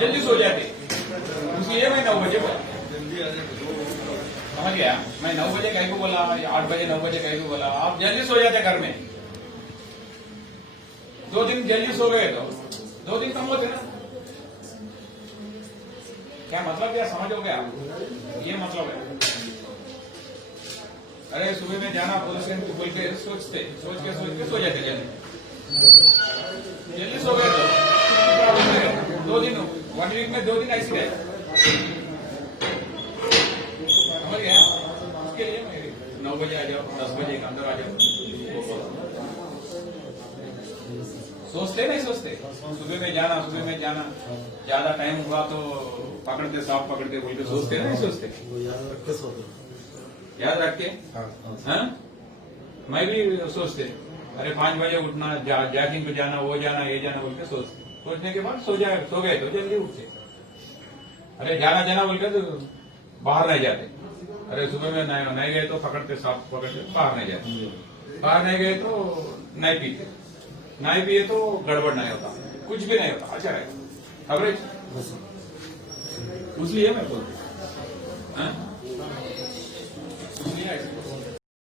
जल्दी सो जाते, इसलिए मैं 9 बजे बोला। समझ गया? मैं 9 बजे कहीं को बोला, 8 बजे 9 बजे कहीं को बोला, आप जल्दी सो जाते घर में। 2 दिन जल्दी सो गए तो 2 दिन कम होते ना। क्या मतलब, क्या समझोगे आप? ये मतलब है। अरे सुबह में जाना पुलिस बोल के सोच के सो जाते जल्दी सो गए तो प्रॉब्लम है। 2 दिन 1 वीक में 2 दिन ऐसी रहे। समझ गया? उसके लिए मैं 9 बजे आ जाओ, 10 बजे के अंदर आ जाओ। सोचते नहीं सोचते, सुबह में जाना ज्यादा टाइम हुआ तो पकड़ते, सांप पकड़ते बोल के सोचते नहीं सोचते? याद रख के। हाँ? मैं भी सोचते, अरे 5 बजे उठना, जॉगिंग पे जाना, वो जाना ये जाना बोल के सोचने के बाद सो गए तो जल्दी उठते। अरे जाना बोल के तो बाहर नहीं जाते। अरे सुबह में नहीं गए तो पकड़ते, सांप पकड़ते, बाहर नहीं जाते। बाहर नहीं गए तो नहीं पीते, नहीं पिए तो गड़बड़ नहीं होता, कुछ भी नहीं होता, अच्छा रहेगा। खबर इसलिए मैं बोलता हूँ।